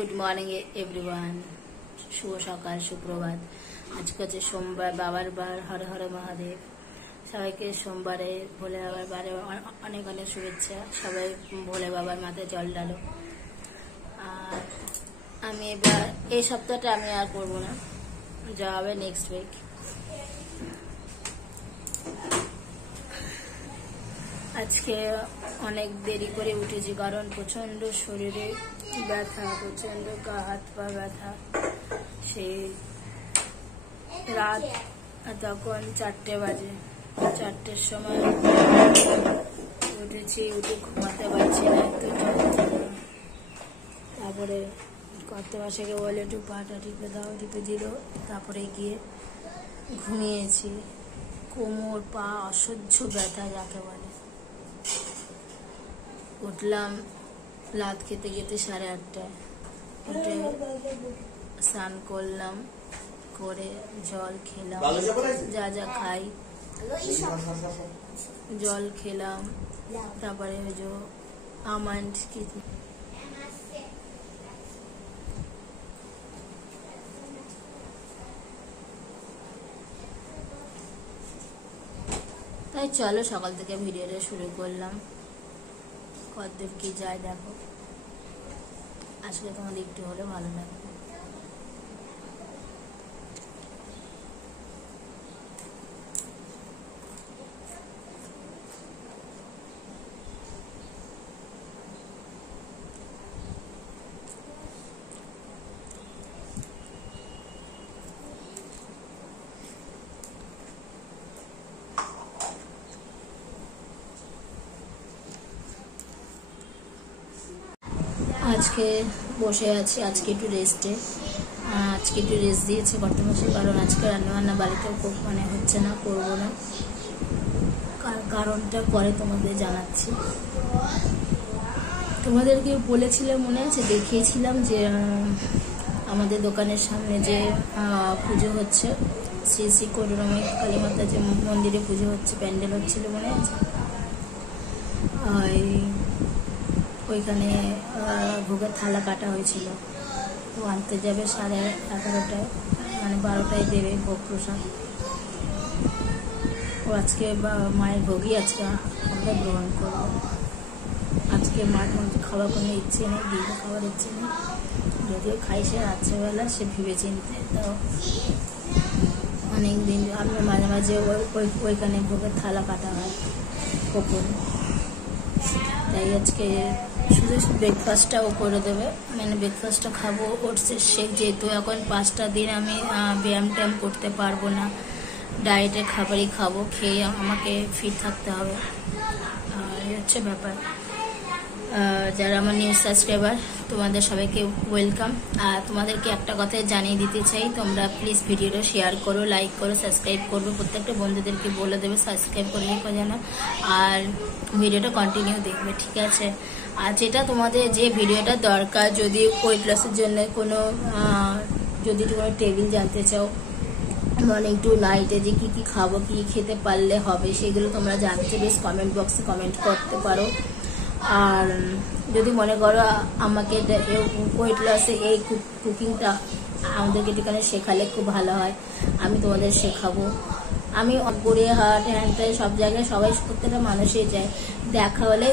Good morning everyone. শুভ সকাল, সুপ্রভাত। আজকে হচ্ছে সোমবার, বাবার বার। হরে হরে মহাদেব। সবাইকে সোমবারে ভোলে বাবার বারে অনেক অনেক শুভেচ্ছা। সবাই ভোলে বাবার মাথায় জল ডালো। আর আমি এবার এই সপ্তাহটা আমি আর করবো না, যা হবে নেক্সট উইক। আজকে অনেক দেরি করে উঠেছি, কারণ প্রচন্ড শরীরে ব্যথা, প্রচন্ড গা হাত পা ব্যথা। সেই রাত তখন 4টে বাজে। 4টের সময় উঠেছি, উঠে ঘুমাতে পারছি না, এত যন্ত্রণা। তারপরে কর্তমাশাকে বলে একটু পাটা টিপে দাও, টিপে দিল। তারপরে গিয়ে ঘুমিয়েছি। কোমর পা অসহ্য ব্যথা যাকে বলে। উঠলাম লাত খেতে খেতে 8:30টায়। উঠে স্নান করলাম, করে জল খেলাম, যা যা খাই জল খেলাম। তারপরে ওই যে আমন্ড তাই চলো সকাল থেকে ভিডিওটা শুরু করলাম। কতদূর কি যায় দেখো, আসলে তোমাদের একটু হলে ভালো লাগবে। আজকে বসে আছি, আজকে একটু রেস্ট দিয়েছে কর্তমাসে, কারণ আজকে রান্নাবান্না বাড়িতে খুব হচ্ছে না, করবো না। কারণটা পরে তোমাদের জানাচ্ছি। তোমাদেরকে বলেছিলাম, মনে আছে, দেখিয়েছিলাম যে আমাদের দোকানের সামনে যে পুজো হচ্ছে, শ্রী শ্রী করুণাময়ী কালীমাতা যে মন্দিরে পুজো হচ্ছে, প্যান্ডেল হচ্ছিল, মনে আছে? ওইখানে ভোগের থালা কাটা হয়েছিল, তো আনতে যাবে 11:30টায়, 12টায় দেবে ভোগ প্রসাদ। ও আজকে মায়ের ভোগই আজকে আমরা গ্রহণ করবো। আজকে মার মধ্যে খাওয়ার কোনো ইচ্ছে নেই, দিদি খাওয়ার ইচ্ছে নেই, যদিও খাই সে রাত্রেবেলা, সে ভেবে চিনতে। তো অনেকদিন আমরা মাঝে মাঝে ওইখানে ভোগের থালা কাটা হয় ওপরে, তাই আজকে শুধু ব্রেকফাস্টটাও করে দেবে, ব্রেকফাস্টটা খাবো ওটসের শেক, যেহেতু এখন 5টা দিন আমি ব্যায়াম ট্যায়াম করতে পারবো না, ডায়েটের খাবারই খাবো, খেয়ে আমাকে ফিট থাকতে হবে। আর এই হচ্ছে ব্যাপার। যারা আমার নিউ সাবস্ক্রাইবার, তোমাদের সবাইকে ওয়েলকাম। আর তোমাদেরকে একটা কথাই জানিয়ে দিতে চাই, তোমরা প্লিজ ভিডিওটা শেয়ার করো, লাইক করো, সাবস্ক্রাইব করবে, প্রত্যেকটা বন্ধুদেরকে বলে দেবে সাবস্ক্রাইব করে রেখো যেন, আর ভিডিওটা কন্টিনিউ দেখবে, ঠিক আছে? আর যেটা তোমাদের যে ভিডিওটা দরকার, যদি ওয়েট লসের জন্য কোনো যদি তোমরা টেবিল জানতে চাও, মর্নিং টু নাইটে যে কি কি খাবো, কি খেতে পারলে হবে, সেগুলো তোমরা জানতে বেশ কমেন্ট বক্সে কমেন্ট করতে পারো। আর যদি মনে করো আমাকে ওয়েট লসে এই কুকিংটা আমাদেরকে একটুখানি শেখালে খুব ভালো হয়, আমি তোমাদের শেখাবো। আমি গড়িয়াহাট হ্যান্ডটাই সব জায়গায় সবাই, প্রত্যেকটা মানুষই যায়, দেখা হলে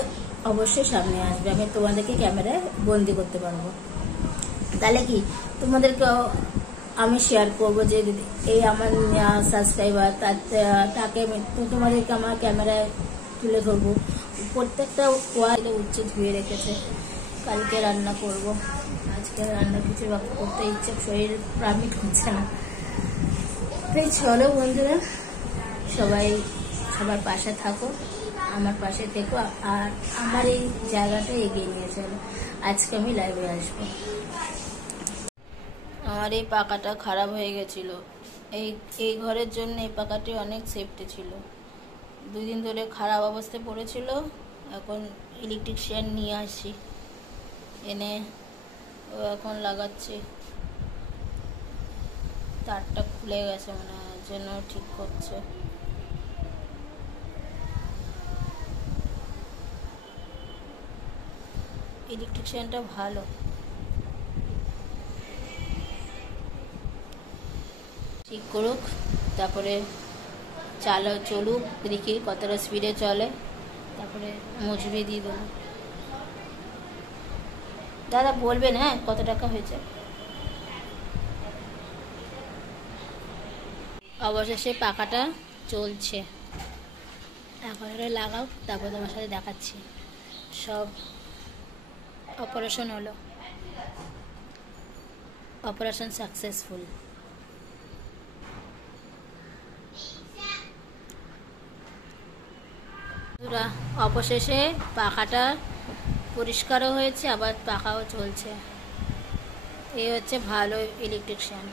অবশ্যই সামনে আসবে, আমি তোমাদেরকে ক্যামেরায় বন্দি করতে পারবো। তাহলে কি তোমাদেরকে আমি শেয়ার করবো যে এই আমার সাবস্ক্রাইবার, তাকে তোমাদেরকে আমার ক্যামেরায় তুলে ধরবো। প্রত্যেকটা ওয়াইলে উচ্ছে ধুয়ে রেখেছে, কালকে রান্না করব। আজকে রান্না কিছু করতে ইচ্ছে, শরীর প্রামিট হচ্ছে না। তাই চলো বন্ধুরা, সবাই সবার পাশে থাকো, আমার পাশে থেকো, আর আমার এই জায়গাটা এগিয়ে নিয়ে চলো। আজকে আমি লাইভে আসবো। আমার এই পাকাটা খারাপ হয়ে গেছিল, এই ঘরের জন্য এই পাকাটি অনেক সেফটি ছিল, 2 দিন ধরে খারাপ অবস্থায় পড়েছিল। এখন ইলেকট্রিশিয়ান নিয়ে আসি, এনে ও এখন লাগাচ্ছে। তারটা খুলে গেছে মনে হয়, জন্য ঠিক করছে। ইলেকট্রিশিয়ানটা ভালো। ঠিক করুক, তারপরে চলুক, দেখি কতটা স্পিডে চলে, তারপরে মুছবে দিয়ে দেবো। দাদা বলবেন হ্যাঁ কত টাকা হয়েছে। অবশেষে পাখাটা চলছে, এখন এটা লাগাও, তারপর তোমার সাথে দেখাচ্ছি। সব অপারেশন হলো, অপারেশন সাকসেসফুল। অবশেষে পাখাটা পরিষ্কারও হয়েছে, আবার পাখাও চলছে। এই হচ্ছে ভালো ইলেকট্রিশিয়ান।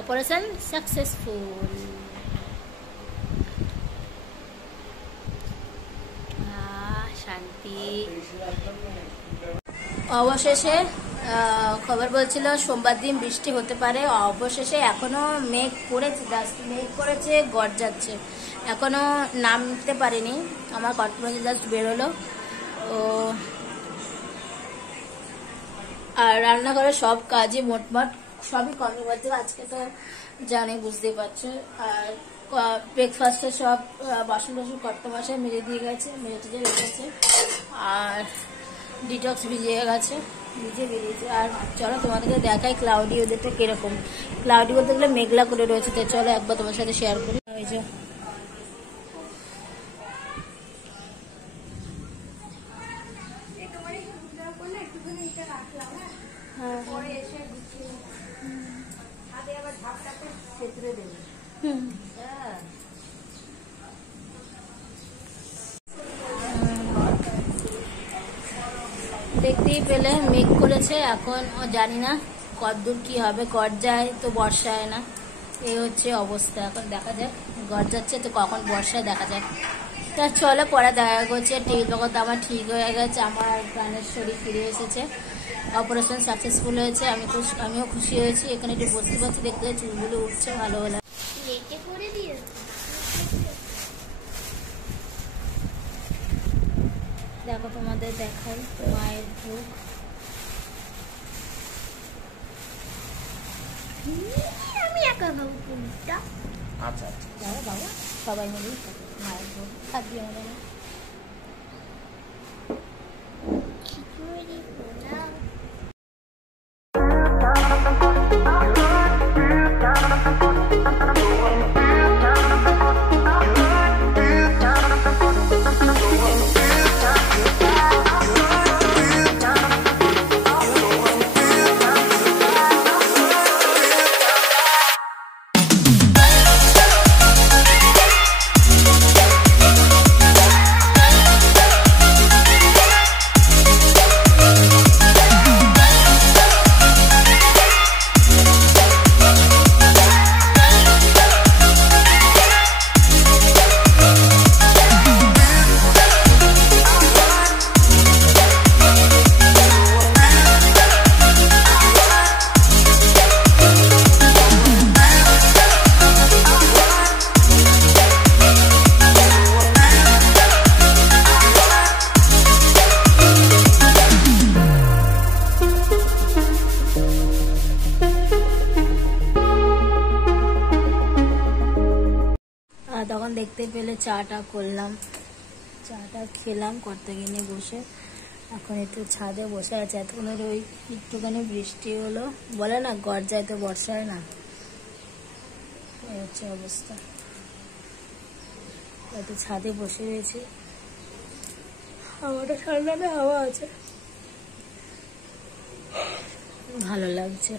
Operation successful. শান্তি। অবশেষে খবর বলছিল সোমবার দিন বৃষ্টি হতে পারে, অবশেষে এখনো মেঘ করেছে, জাস্ট মেঘ করেছে, গরজাচ্ছে, এখনো নামতে পারেনি। আমার কটমঞ্জে জাস্ট বেরোলো। ও আর রান্নাঘরে সব কাজই মোটমাট সবই কমে বলছে, আজকে তো জানি বুঝতেই পারছো। আর ব্রেকফাস্টে সব বাসন টাসন কর্তা মশাই মেজে দিয়ে গেছে, মেজে টেজে রেখেছে, আর ডিটক্স ভিজিয়ে গেছে, ভিজে বেরিয়েছে। আর চলো তোমাদেরকে দেখাই ক্লাউডি ওদেরটা কিরকম। ক্লাউডি বলতে গেলে মেঘলা করে রয়েছে, তো চলো একবার তোমার সাথে শেয়ার করি। ওই যে দেখতেই পেলে মেঘ করেছে, এখন জানি না কতদূর কি হবে, গরজায় তো বর্ষায় না, এই হচ্ছে অবস্থা। এখন দেখা যাক, গরজাচ্ছে তো কখন বর্ষায় দেখা যাক। তা চলো পরে দেখা করছে। টিভির লোক তো আমার ঠিক হয়ে গেছে, আমার প্রাণের শরীর ফিরে এসেছে, অপারেশন সাকসেসফুল হয়েছে, আমিও খুশি হয়েছি। এখানে একটু বসতে পারছি, দেখতে চুলগুলো উঠছে, ভালো হলো। দেখো তোমাদের দেখাই মায়ের বুক। আমি একা খাবো পুরোটা। আচ্ছা আচ্ছা যাও বাবা, সবাই মিলেই মায়ের বুক থাকবি আমাদের। তখন দেখতে পেলে চাটা করলাম, চাটা খেলাম করতে গিয়ে বসে। এখন একটু ছাদে বসে আছে, এতক্ষণ ওই একটুখানি বৃষ্টি হলো, বলে না গরজায় তো বর্ষায় না, এই হচ্ছে অবস্থা। একটু ছাদে বসে রয়েছে, হাওয়াটা ঠান্ডা না, হাওয়া আছে, ভালো লাগছে।